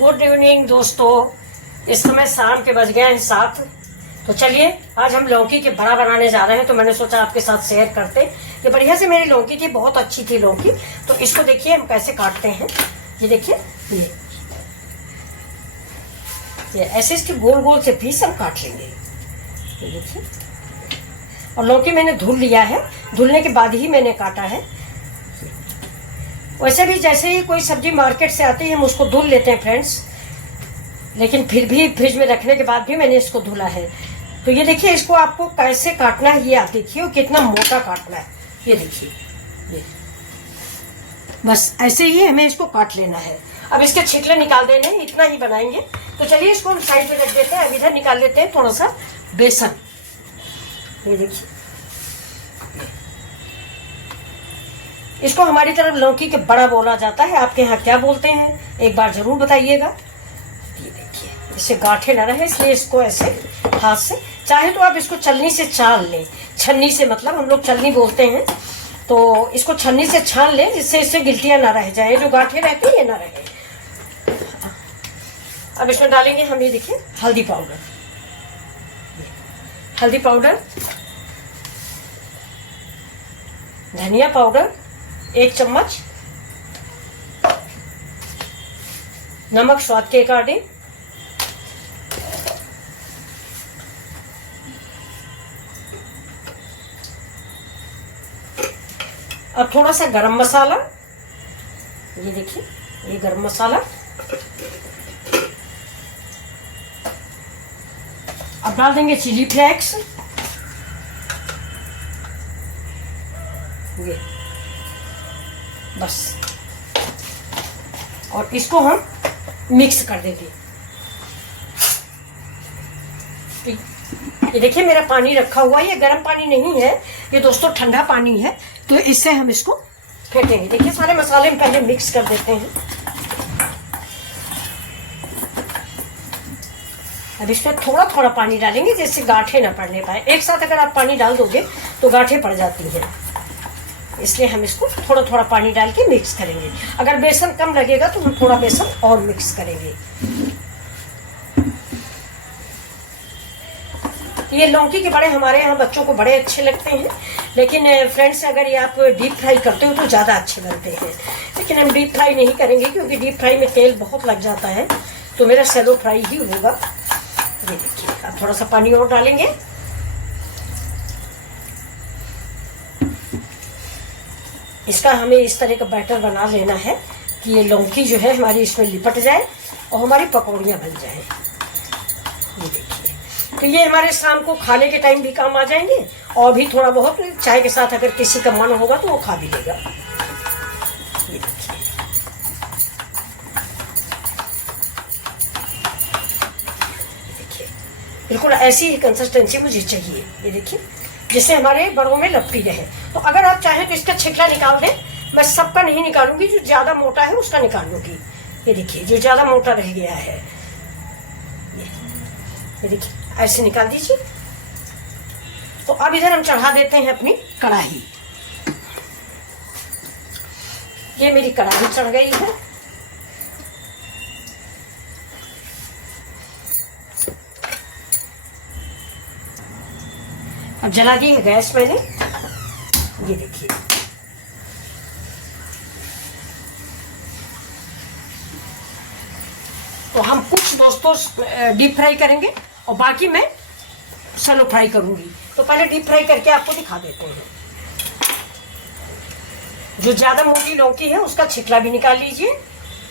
Good evening दोस्तों। इस समय शाम के बज गए हैं 7। तो चलिए आज हम लौकी के बड़ा बनाने जा रहे हैं। तो मैंने सोचा आपके साथ शेयर करते। ये बढ़िया से मेरी लौकी थी, बहुत अच्छी थी लौकी। तो इसको देखिए हम कैसे काटते हैं। ये देखिए ये ऐसे इसके गोल गोल से पीस हम काट लेंगे। ये देखिए, और लौकी मैंने धुल लिया है। धुलने के बाद ही मैंने काटा है। वैसे भी जैसे ही कोई सब्जी मार्केट से आती है हम उसको धुल लेते हैं फ्रेंड्स, लेकिन फिर भी फ्रिज में रखने के बाद भी मैंने इसको धुला है। तो ये देखिए इसको आपको कैसे काटना है, ये आप देखिए कितना मोटा काटना है। ये देखिए, ये बस ऐसे ही हमें इसको काट लेना है। अब इसके छिलके निकाल देने हैं, इतना ही बनाएंगे। तो चलिए इसको हम साइड पे रख देते हैं। अब इधर निकाल लेते हैं थोड़ा सा बेसन। ये देखिए, इसको हमारी तरफ लौकी के बड़ा बोला जाता है। आपके यहाँ क्या बोलते हैं एक बार जरूर बताइएगा। ये देखिए इससे गांठे न रहे, इसलिए इसको ऐसे हाथ से, चाहे तो आप इसको छलनी से छान लें। छन्नी से मतलब हम लोग छलनी बोलते हैं। तो इसको छन्नी से छान लें जिससे इससे गिल्टियां ना रह जाए, जो गांठे रहते हैं ये ना रहे। अब इसमें डालेंगे हम, ये देखिए हल्दी पाउडर। हल्दी पाउडर, धनिया पाउडर 1 चम्मच, नमक स्वाद के अकॉर्डिंग, अब थोड़ा सा गरम मसाला। ये देखिए ये गरम मसाला। अब डाल देंगे चिली फ्लेक्स। ये बस, और इसको हम मिक्स कर देंगे। ये देखिए मेरा पानी रखा हुआ है, ये गर्म पानी नहीं है, ये दोस्तों ठंडा पानी है। तो इससे हम इसको फेंटेंगे। देखिए सारे मसाले हम पहले मिक्स कर देते हैं। अब इसमें थोड़ा थोड़ा पानी डालेंगे जिससे गांठे ना पड़ने पाए। एक साथ अगर आप पानी डाल दोगे तो गांठे पड़ जाती हैं, इसलिए हम इसको थोड़ा थोड़ा पानी डाल के मिक्स करेंगे। अगर बेसन कम लगेगा तो हम थोड़ा बेसन और मिक्स करेंगे। ये लौकी के बड़े हमारे यहाँ बच्चों को बड़े अच्छे लगते हैं, लेकिन फ्रेंड्स अगर ये आप डीप फ्राई करते हो तो ज़्यादा अच्छे बनते हैं। लेकिन हम डीप फ्राई नहीं करेंगे क्योंकि डीप फ्राई में तेल बहुत लग जाता है, तो मेरा शैलो फ्राई ही होगा। ये देखिए अब थोड़ा सा पानी और डालेंगे। इसका हमें इस तरह का बैटर बना लेना है कि ये लौकी जो है हमारी इसमें लिपट जाए और हमारी पकौड़ियाँ बन जाएं। ये देखिए, तो ये हमारे शाम को खाने के टाइम भी काम आ जाएंगे, और भी थोड़ा बहुत चाय के साथ अगर किसी का मन होगा तो वो खा भी लेगा। ये देखिए, देखिए बिल्कुल ऐसी ही कंसिस्टेंसी मुझे चाहिए। ये देखिए जिससे हमारे बड़ों में लपटी रहे। तो अगर आप चाहें तो इसका छिलका निकाल दें। मैं सबका नहीं निकालूंगी, जो ज्यादा मोटा है उसका निकाल लूंगी। ये देखिए जो ज्यादा मोटा रह गया है, ये देखिए ऐसे निकाल दीजिए। तो अब इधर हम चढ़ा देते हैं अपनी कढ़ाई। ये मेरी कढ़ाई चढ़ गई है। अब जला दी है गैस मैंने। ये देखिए तो हम कुछ दोस्तों डीप फ्राई करेंगे और बाकी मैं शैलो फ्राई करूंगी। तो पहले डीप फ्राई करके आपको दिखा देते हैं। जो ज्यादा मोटी लौकी है उसका छिकला भी निकाल लीजिए।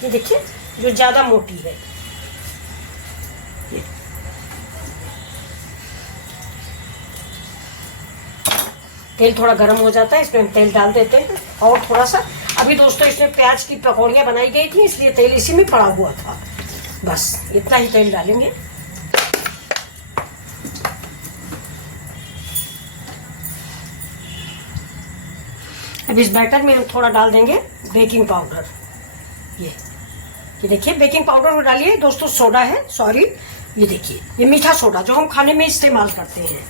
ये देखिए जो ज्यादा मोटी है। तेल थोड़ा गर्म हो जाता है, इसमें हम तेल डाल देते हैं और थोड़ा सा। अभी दोस्तों इसमें प्याज की पकौड़ियाँ बनाई गई थी, इसलिए तेल इसी में पड़ा हुआ था। बस इतना ही तेल डालेंगे। अब इस बैटर में हम थोड़ा डाल देंगे बेकिंग पाउडर। ये देखिए बेकिंग पाउडर डालिए दोस्तों, सोडा है, सॉरी, ये देखिए ये मीठा सोडा जो हम खाने में इस्तेमाल करते हैं।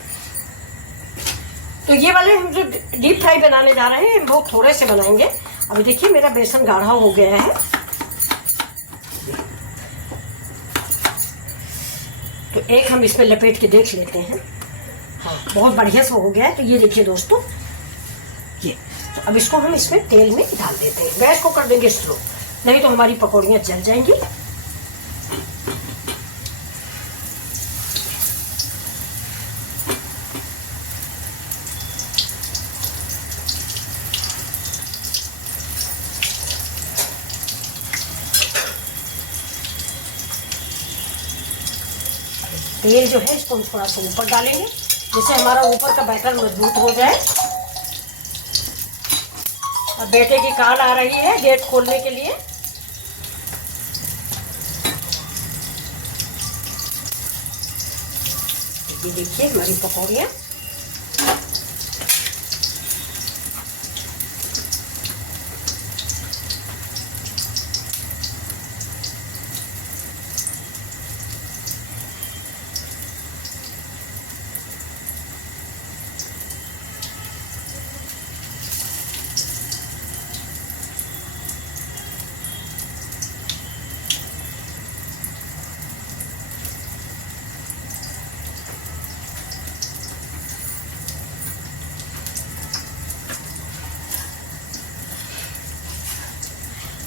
तो ये वाले हम जो डीप फ्राई बनाने जा रहे हैं बहुत थोड़े से बनाएंगे। अभी देखिए मेरा बेसन गाढ़ा हो गया है। एक हम इसमें लपेट के देख लेते हैं। हाँ, बहुत बढ़िया से हो गया है। तो ये देखिए दोस्तों, ये तो अब इसको हम इसमें तेल में डाल देते हैं। गैस को कर देंगे स्लो, नहीं तो हमारी पकौड़ियाँ जल जाएंगी। तेल जो है इसको हम थोड़ा सा ऊपर डालेंगे, जिससे हमारा ऊपर का बैटर मजबूत हो जाए। अब बेटे की कॉल आ रही है गेट खोलने के लिए। ये देखिए हमारी पकौड़ियाँ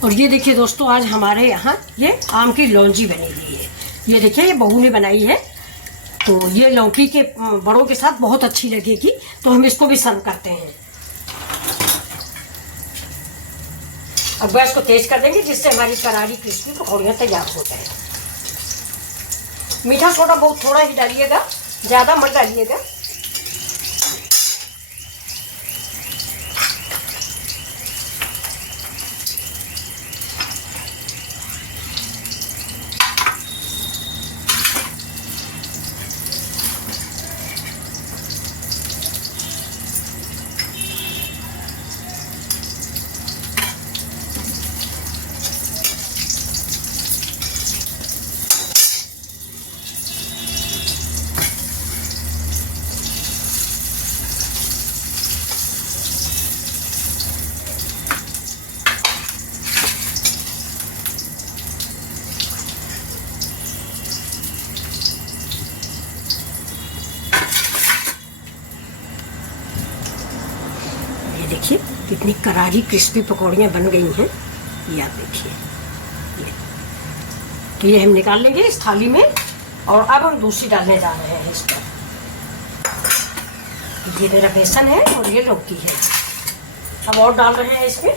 और ये देखिए दोस्तों, आज हमारे यहाँ ये आम की लौंजी बनी हुई है। ये देखिए, ये बहू ने बनाई है। तो ये लौकी के बड़ों के साथ बहुत अच्छी लगेगी, तो हम इसको भी सर्व करते हैं। अब गैस को तेज कर देंगे, जिससे हमारी करारी क्रिस्पी पकौड़ियाँ तैयार हो जाए। मीठा सोडा बहुत थोड़ा ही डालिएगा, ज़्यादा मत डालिएगा। देखिए कितनी करारी क्रिस्पी पकौड़ियाँ बन गई हैं। ये आप देखिए, तो ये हम निकाल लेंगे इस थाली में। और अब हम दूसरी डालने जा रहे हैं इस पर। ये मेरा बेसन है और ये लौकी है। अब और डाल रहे हैं इसमें।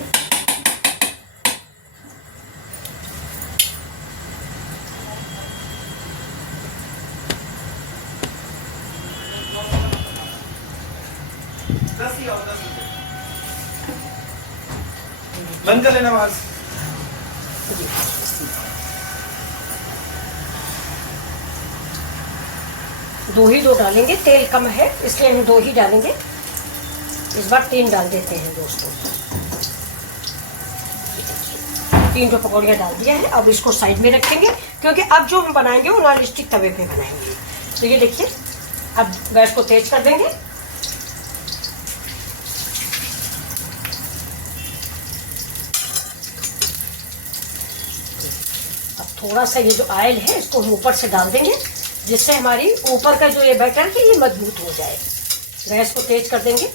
बंद कर लेना बस। दो ही डालेंगे, तेल कम है इसलिए हम 2 ही डालेंगे। इस बार 3 डाल देते हैं दोस्तों। 3 पकौड़ियाँ डाल दिया है। अब इसको साइड में रखेंगे, क्योंकि अब जो हम बनाएंगे वो नॉन स्टिक तवे पे बनाएंगे। तो ये देखिए, अब गैस को तेज कर देंगे। थोड़ा सा ये जो ऑयल है इसको हम ऊपर से डाल देंगे, जिससे हमारी ऊपर का जो ये बैटर है ये मजबूत हो जाए। गैस को तेज कर देंगे।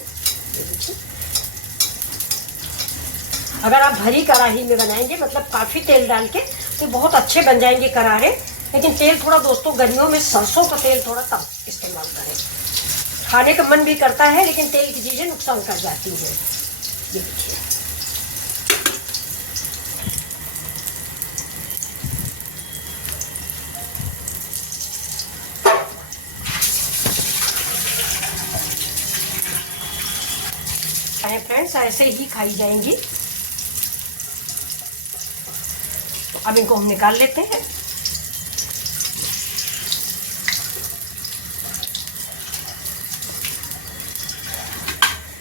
अगर आप भरी कढ़ाई में बनाएंगे, मतलब काफ़ी तेल डाल के, तो बहुत अच्छे बन जाएंगे करारे। लेकिन तेल थोड़ा दोस्तों, गर्मियों में सरसों का तेल थोड़ा कम इस्तेमाल करें। खाने का मन भी करता है, लेकिन तेल की चीज़ें नुकसान कर जाती हैं। ये देखिए, फ्रेंड्स ऐसे ही खाई जाएंगी। तो अब इनको हम निकाल लेते हैं।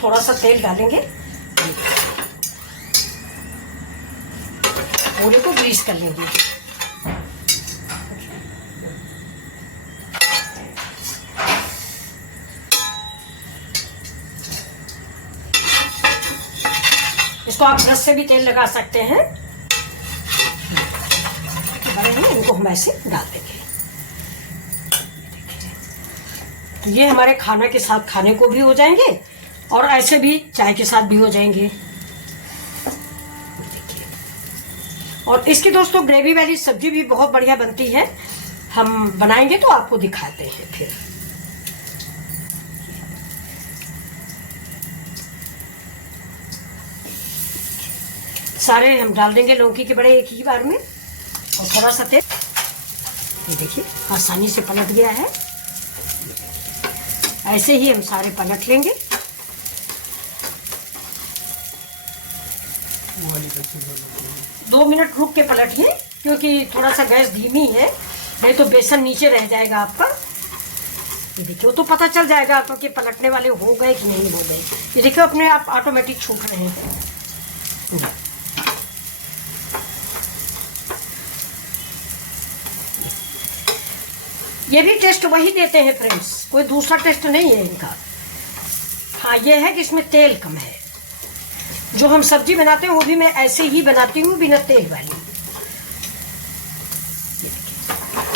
थोड़ा सा तेल डालेंगे, पूरे को ग्रीस कर लेंगे। इसको आप ब्रश से भी तेल लगा सकते हैं। बड़े हैं, इनको हम ऐसे डाल देंगे। तो ये हमारे खाना के साथ खाने को भी हो जाएंगे और ऐसे भी चाय के साथ भी हो जाएंगे। और इसकी दोस्तों ग्रेवी वाली सब्जी भी बहुत बढ़िया बनती है। हम बनाएंगे तो आपको दिखाते हैं फिर। सारे हम डाल देंगे लौकी के बड़े एक ही बार में और थोड़ा सा तेल। ये देखिए आसानी से पलट गया है। ऐसे ही हम सारे पलट लेंगे। दो मिनट रुक के पलटिए क्योंकि थोड़ा सा गैस धीमी है, नहीं तो बेसन नीचे रह जाएगा आपका। ये देखिए वो तो पता चल जाएगा आपको कि पलटने वाले हो गए कि नहीं हो गए। ये देखिए अपने आप ऑटोमेटिक छूट रहे हैं। ये भी टेस्ट वही देते हैं फ्रेंड्स, कोई दूसरा टेस्ट नहीं है इनका। हाँ ये है कि इसमें तेल कम है। जो हम सब्जी बनाते हैं वो भी मैं ऐसे ही बनाती हूँ बिना तेल वाली।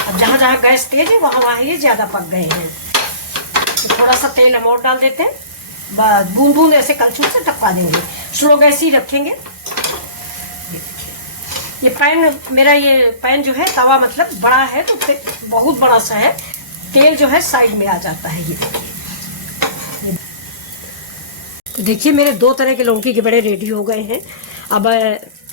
अब जहाँ जहाँ गैस तेज है वहाँ वहाँ ये ज़्यादा पक गए हैं, तो थोड़ा सा तेल हम और डाल देते हैं। बस बूंद बूंद ऐसे कलछुल से टपका देंगे, स्लो गैस ही रखेंगे। ये पैन मेरा, ये पैन जो है तवा मतलब बड़ा है तो बहुत बड़ा सा है, तेल जो है साइड में आ जाता है। ये देखिए, तो देखिए मेरे दो तरह के लौकी के बड़े रेडी हो गए हैं। अब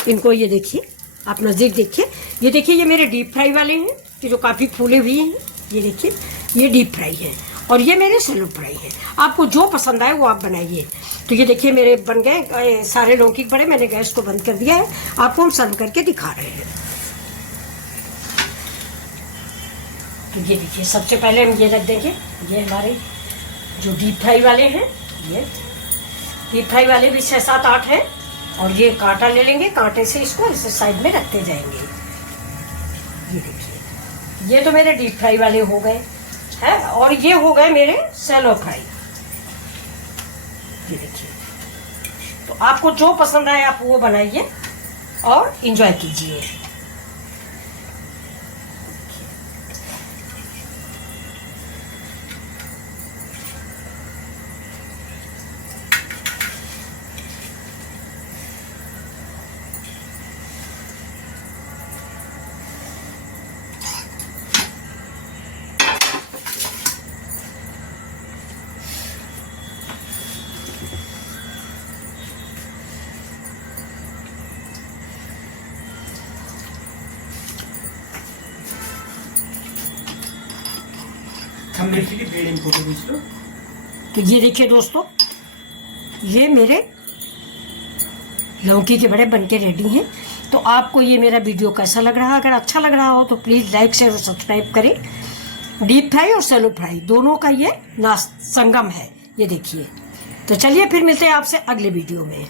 इनको ये देखिए, आप नज़दीक देखिए। ये देखिए ये मेरे डीप फ्राई वाले हैं कि जो काफ़ी फूले हुए हैं। ये देखिए ये डीप फ्राई है और ये मेरे सैलो फ्राई है। आपको जो पसंद आए वो आप बनाइए। तो ये देखिए मेरे बन गए सारे लौकी बड़े। मैंने गैस को बंद कर दिया है, आपको हम सर्व करके दिखा रहे हैं। तो ये देखिए सबसे पहले हम ये रख देंगे, ये हमारे जो डीप फ्राई वाले हैं। ये डीप फ्राई वाले भी 6, 7, 8 हैं। और ये कांटा ले लेंगे, कांटे से इसको इसे साइड में रखते जाएंगे। ये देखिए ये तो मेरे डीप फ्राई वाले हो गए हैं और ये हो गए मेरे सैलो फ्राई। ये देखिए, तो आपको जो पसंद आए आप वो बनाइए और एंजॉय कीजिए। फोटो खींच लो। तो ये देखिए दोस्तों, ये मेरे लौकी के बड़े बनके रेडी हैं। तो आपको ये मेरा वीडियो कैसा लग रहा है? अगर अच्छा लग रहा हो तो प्लीज़ लाइक शेयर और सब्सक्राइब करें। डीप फ्राई और सैलो फ्राई दोनों का ये संगम है। ये देखिए, तो चलिए फिर मिलते हैं आपसे अगले वीडियो में।